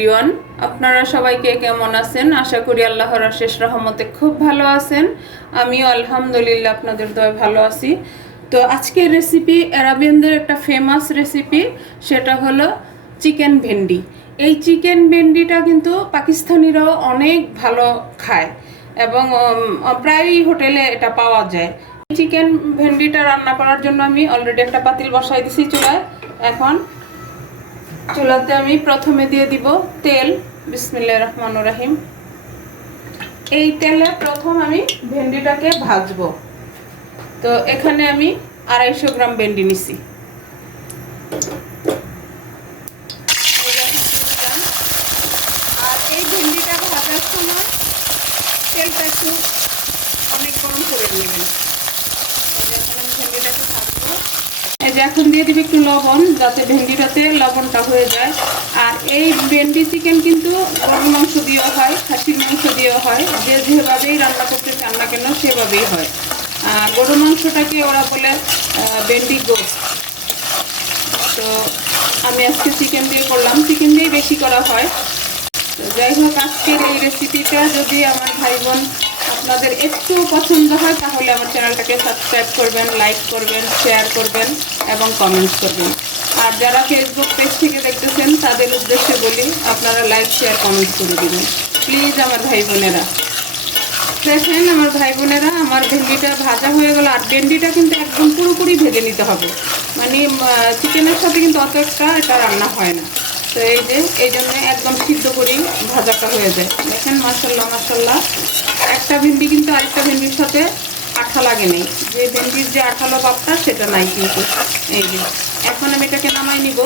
Everyone, আপনারা সবাইকে কেমন আছেন? আশা করি আল্লাহর অশেষ রহমতে খুব ভালো আছেন। আমিও আলহামদুলিল্লাহ আপনাদের দয়ায় ভালো আছি। তো আজকের রেসিপি আরাবিয়ানদের একটা ফেমাস রেসিপি, সেটা হলো চিকেন ভেন্ডি। এই চিকেন ভেন্ডিটা কিন্তু পাকিস্তানিরাও অনেক ভালো খায় এবং প্রায়ই হোটেলে এটা পাওয়া যায়। চিকেন ভেন্ডিটা রান্না করার জন্য আমি অলরেডি একটা পাতিল বসাই দিছি চুলায়। এখন চুলাতে আমি প্রথমে দিয়ে দিব তেল। বিসমিল্লাহির রহমানির রহিম। এই তেলে প্রথম আমি ভেন্ডিটাকে ভাজবো। তো এখানে আমি 250 গ্রাম ভেন্ডি নিছি। আর এই ভেন্ডিটা ভাজার সময় তেলটা একটু অনেক গরম করে নেবেন। এখন আমি ভেন্ডিটাকে ভাজবো। এই যে এখন দিয়ে দিবি একটু লবণ, যাতে ভেন্ডিটাতে লবণটা হয়ে যায়। আর এই ভেন্ডি চিকেন কিন্তু গরুর মাংস দিয়েও হয়, খাসির মাংস দিয়েও হয়, যে যেভাবেই রান্না করতে চান না কেন সেভাবেই হয়। গরুর মাংসটাকে ওরা বলে ভেন্ডি গোস্ত। তো আমি আজকে চিকেন দিয়ে করলাম, চিকেন দিয়েই বেশি করা হয়। তো যাই হোক, আজকের এই রেসিপিটা যদি আমার ভাই বোন আপনাদের একটু পছন্দ হয় তাহলে আমার চ্যানেলটাকে সাবস্ক্রাইব করবেন, লাইক করবেন, শেয়ার করবেন এবং কমেন্টস করবেন। আর যারা ফেসবুক পেজ থেকে দেখতেছেন তাদের উদ্দেশ্যে বলি, আপনারা লাইক শেয়ার কমেন্টস করে দেবেন প্লিজ আমার ভাই বোনেরা। দেখেন আমার ভাই বোনেরা, আমার ভেন্ডিটা ভাজা হয়ে গেল। আর ভেন্ডিটা কিন্তু একদম পুরোপুরি ভেজে নিতে হবে, মানে চিকেনের সাথে কিন্তু অত একটা এটা রান্না হয় না। তো এই যে এই জন্য একদম সিদ্ধ করেই ভাজাটা হয়ে যায়। দেখেন মাশাল্লাহ মাশাল্লাহ, একটা ভেন্ডি কিন্তু আরেকটা ভেন্ডির সাথে আঠা লাগে নেই, যে ভেন্ডির যে আঠালো ভাবটা সেটা নাই কিন্তু। এই যে এখন আমি এটাকে নামাই নিব।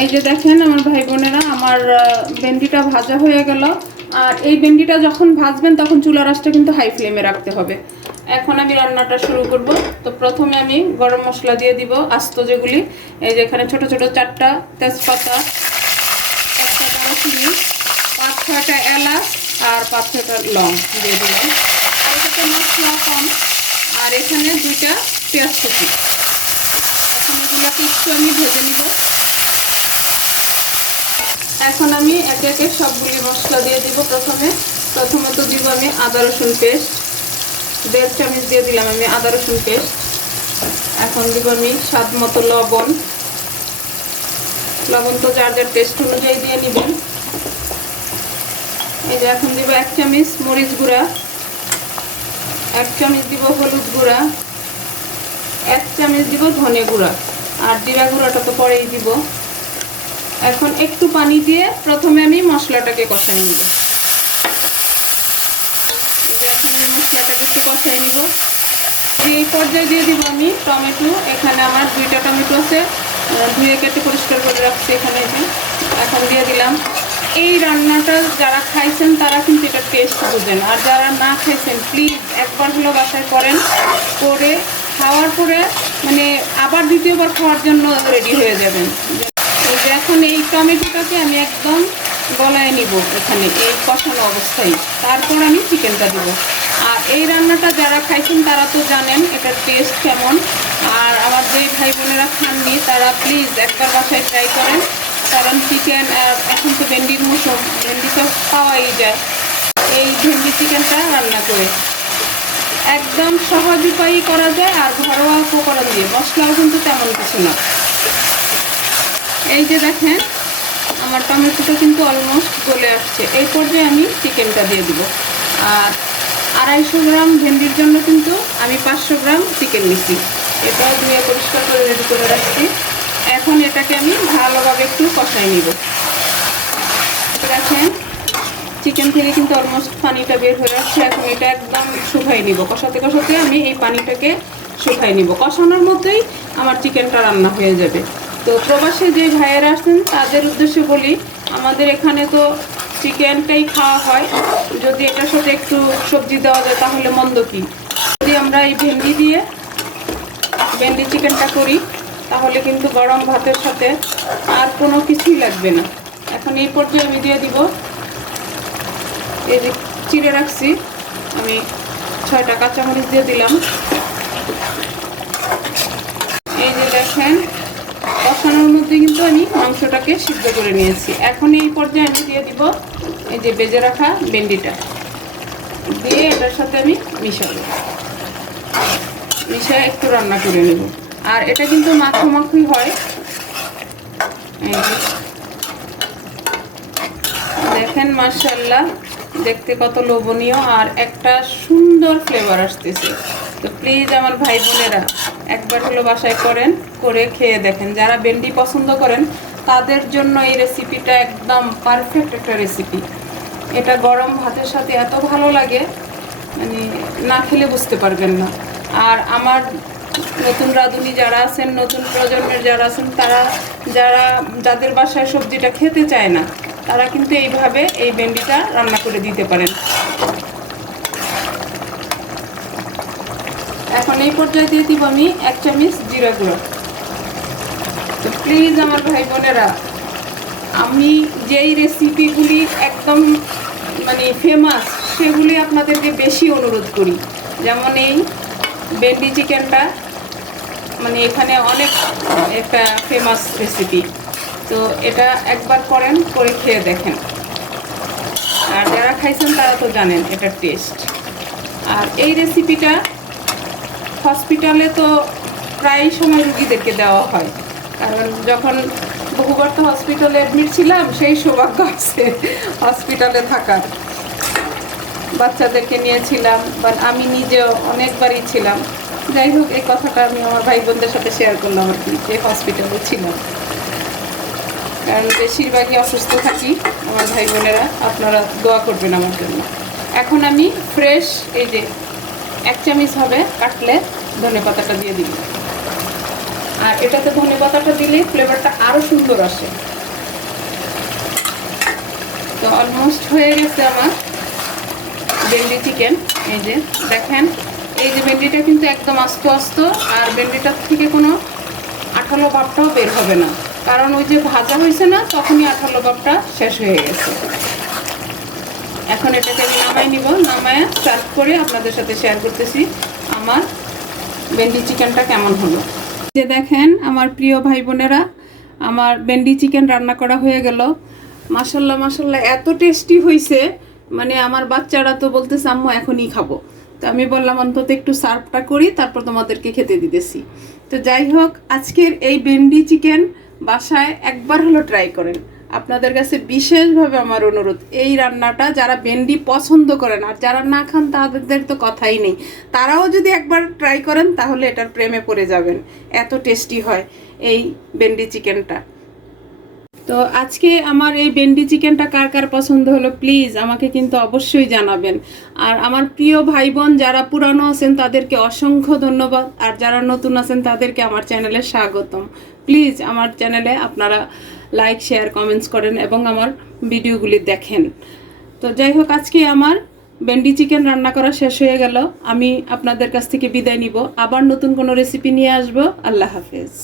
এই যে দেখেন আমার ভাই বোনেরা, আমার ভেন্ডিটা ভাজা হয়ে গেল। আর এই ভেন্ডিটা যখন ভাজবেন তখন চুলার আঁচটা কিন্তু হাই ফ্লেমে রাখতে হবে। এখন আমি রান্নাটা শুরু করব। তো প্রথমে আমি গরম মশলা দিয়ে দিব, আস্ত যেগুলি। এই যে এখানে ছোট ছোট 4টা তেজপাতা, 1টা দারুচিনি, 5-6টা এলাচ আর 5-6টা লং দিয়ে দিলাম। আর এটাতে মশলা কম। আর এখানে 2টা পেঁয়াজ কুচি। এখন এগুলোকে একটু আমি ভেজে নিব। এখন আমি একে একে সবগুলি মশলা দিয়ে দিব। প্রথমে তো দিব আমি আদা রসুন পেস্ট, 1.5 চামচ দিয়ে দিলাম আমি আদা রসুন পেস্ট। এখন দিব আমি স্বাদ মতো লবণ। লবণ তো যার যার টেস্ট অনুযায়ী দিয়ে নেবেন। এই যে এখন দিব 1 চামচ মরিচ গুঁড়া, 1 চামচ দিব হলুদ গুঁড়া, 1 চামচ দিব ধনে গুঁড়া, আর জিরা গুঁড়াটা তো পরেই দিব। এখন একটু পানি দিয়ে প্রথমে আমি মশলাটাকে কষাই নিব। এখন আমি মশলাটাকে একটু কষাই নিব। এই পর্যায়ে দিয়ে দিব আমি টমেটো। এখানে আমার 2টা টমেটো আছে, ধুয়ে কেটে পরিষ্কার করে রাখছি এখানে। এখন দিয়ে দিলাম। এই রান্নাটা যারা খাইছেন তারা কিন্তু এটা টেস্ট বুঝেন, আর যারা না খাইছেন প্লিজ একবার হলো বাসায় করেন, করে খাওয়ার পরে মানে আবার দ্বিতীয়বার খাওয়ার জন্য রেডি হয়ে যাবেন। এখন এই টমেটোটাকে আমি একদম গলায় নিব এখানে এই কষানো অবস্থায়, তারপর আমি চিকেনটা দিব। আর এই রান্নাটা যারা খাইছেন তারা তো জানেন এটার টেস্ট কেমন। আর আমার যে ভাই বোনেরা খাননি তারা প্লিজ একবার বাসায় ট্রাই করেন, কারণ চিকেন এখন তো ভেন্ডির মৌসুম, ভেন্ডি তো পাওয়াই যায়। এই ভেন্ডি চিকেনটা রান্না করে একদম সহজ উপায়ই করা যায়, আর ঘরোয়া উপকরণ দিয়ে, মশলাও কিন্তু তেমন কিছু না। এই যে দেখেন আমার টমেটোটা কিন্তু অলমোস্ট গলে আসছে। এই পর্যায়ে আমি চিকেনটা দিয়ে দিব। আর 250 গ্রাম ভেন্ডির জন্য কিন্তু আমি 500 গ্রাম চিকেন নিচ্ছি। এটাও ধুয়ে পরিষ্কার করে রেডি করে রাখছি। এখন এটাকে আমি ভালোভাবে একটু কষাই নিব। দেখেন চিকেন থেকে কিন্তু অলমোস্ট পানিটা বের হয়ে আসছে। এখন এটা একদম শুকাই নিব। কষাতে কষাতে আমি এই পানিটাকে শুকাই নিব। কষানোর মতোই আমার চিকেনটা রান্না হয়ে যাবে। তো প্রবাসে যে ভাইয়েরা আসেন তাদের উদ্দেশ্যে বলি, আমাদের এখানে তো চিকেনটাই খাওয়া হয়, যদি এটার সাথে একটু সবজি দেওয়া যায় তাহলে মন্দ কি। যদি আমরা এই ভেন্ডি চিকেনটা করি তাহলে কিন্তু গরম ভাতের সাথে আর কোনো কিছুই লাগবে না। এখন এই পর্যায়ে আমি দিয়ে দিব, এই যে চিড়ে রাখছি আমি 6টা কাঁচামরিচ দিয়ে দিলাম। এই যে দেখেন কত কষানোর মধ্যে কিন্তু আমি মাংসটাকে সিদ্ধ করে নিয়েছি। এখন এই পর্যায়ে আমি দিয়ে দিব এই যে ভেজে রাখা ভেন্ডিটা, দিয়ে এটার সাথে আমি মিশাবো, মিশিয়ে একটু রান্না করে নেব। আর এটা কিন্তু মাখামাখি হয়, দেখেন মাশাআল্লাহ দেখতে কত লোভনীয় আর একটা সুন্দর ফ্লেভার আসতেছে। তো প্লিজ আমার ভাই বোনেরা একবার হলো বাসায় করেন, করে খেয়ে দেখেন। যারা ভেন্ডি পছন্দ করেন তাদের জন্য এই রেসিপিটা একদম পারফেক্ট একটা রেসিপি। এটা গরম ভাতের সাথে এত ভালো লাগে, মানে না খেলে বুঝতে পারবেন না। আর আমার নতুন রাঁধুনি যারা আছেন, নতুন প্রজন্মের যারা আছেন, যাদের বাসায় সবজিটা খেতে চায় না, তারা কিন্তু এইভাবে এই ভেন্ডিটা রান্না করে দিতে পারেন। এখন এই পর্যায়ে দিয়ে দিব আমি 1 চামচ জিরা গুঁড়ো। তো প্লিজ আমার ভাই বোনেরা, আমি যেই রেসিপিগুলি একদম মানে ফেমাস সেগুলি আপনাদেরকে বেশি অনুরোধ করি। যেমন এই ভেন্ডি চিকেনটা মানে এখানে অনেক একটা ফেমাস রেসিপি। তো এটা একবার করেন, করে খেয়ে দেখেন। আর যারা খাইছেন তারা তো জানেন এটার টেস্ট। আর এই রেসিপিটা হসপিটালে তো প্রায় সময় রুগীদেরকে দেওয়া হয়, কারণ যখন বহুবার তো হসপিটালে অ্যাডমিট ছিলাম, সেই সৌভাগ্য আছে হসপিটালে থাকার। বাচ্চাদেরকে নিয়েছিলাম, বাট আমি নিজেও অনেকবারই ছিলাম। যাই হোক, এই কথাটা আমি আমার ভাই বোনদের সাথে শেয়ার করলাম আর কি, যে হসপিটালে ছিলাম। কারণ বেশিরভাগই অসুস্থ থাকি আমার ভাই বোনেরা, আপনারা দোয়া করবেন আমার জন্য। এখন আমি ফ্রেশ এই যে 1 চামচ হবে কাটলে ধনেপাতাটা দিয়ে দিই। আর এটাতে ধনেপাতাটা দিলে ফ্লেভারটা আরও সুন্দর আসে। তো অলমোস্ট হয়ে গেছে আমার ভেন্ডি চিকেন। এই যে দেখেন, এই যে ভেন্ডিটা কিন্তু একদম আস্ত আস্ত, আর ভেন্ডিটার থেকে কোনো আঠালো ভাবটাও বের হবে না, কারণ ওই যে ভাজা হয়েছে না, তখনই আঠালো ভাবটা শেষ হয়ে গেছে। এখন এটাকে আমি নামাই নিব, নামায় সার্ভ করে আপনাদের সাথে শেয়ার করতেছি আমার ভেন্ডি চিকেনটা কেমন হলো। যে দেখেন আমার প্রিয় ভাই বোনেরা, আমার ভেন্ডি চিকেন রান্না করা হয়ে গেল। মাশাল্লাহ মাশাল্লাহ, এত টেস্টি হয়েছে, মানে আমার বাচ্চারা তো বলতেছে আম্মু এখনই খাবো। তো আমি বললাম অন্তত একটু সার্ভটা করি, তারপর তোমাদেরকে খেতে দিতেছি। তো যাই হোক, আজকের এই ভেন্ডি চিকেন বাসায় একবার হলো ট্রাই করেন। আপনাদের কাছে বিশেষভাবে আমার অনুরোধ, এই রান্নাটা যারা ভেন্ডি পছন্দ করেন আর যারা না খান তাদের তো কথাই নেই, তারাও যদি একবার ট্রাই করেন তাহলে এটার প্রেমে পড়ে যাবেন। এত টেস্টি হয় এই ভেন্ডি চিকেনটা। তো আজকে আমার এই ভেন্ডি চিকেনটা কার কার পছন্দ হলো প্লিজ আমাকে কিন্তু অবশ্যই জানাবেন। আর আমার প্রিয় ভাই বোন যারা পুরানো আছেন তাদেরকে অসংখ্য ধন্যবাদ, আর যারা নতুন আছেন তাদেরকে আমার চ্যানেলে স্বাগতম। প্লিজ আমার চ্যানেলে আপনারা লাইক, শেয়ার, কমেন্টস করেন এবং আমার ভিডিওগুলি দেখেন। তো যাই হোক, আজকে আমার ভেন্ডি চিকেন রান্না করা শেষ হয়ে গেল। আমি আপনাদের কাছ থেকে বিদায় নিব, আবার নতুন কোনো রেসিপি নিয়ে আসবো। আল্লাহ হাফেজ।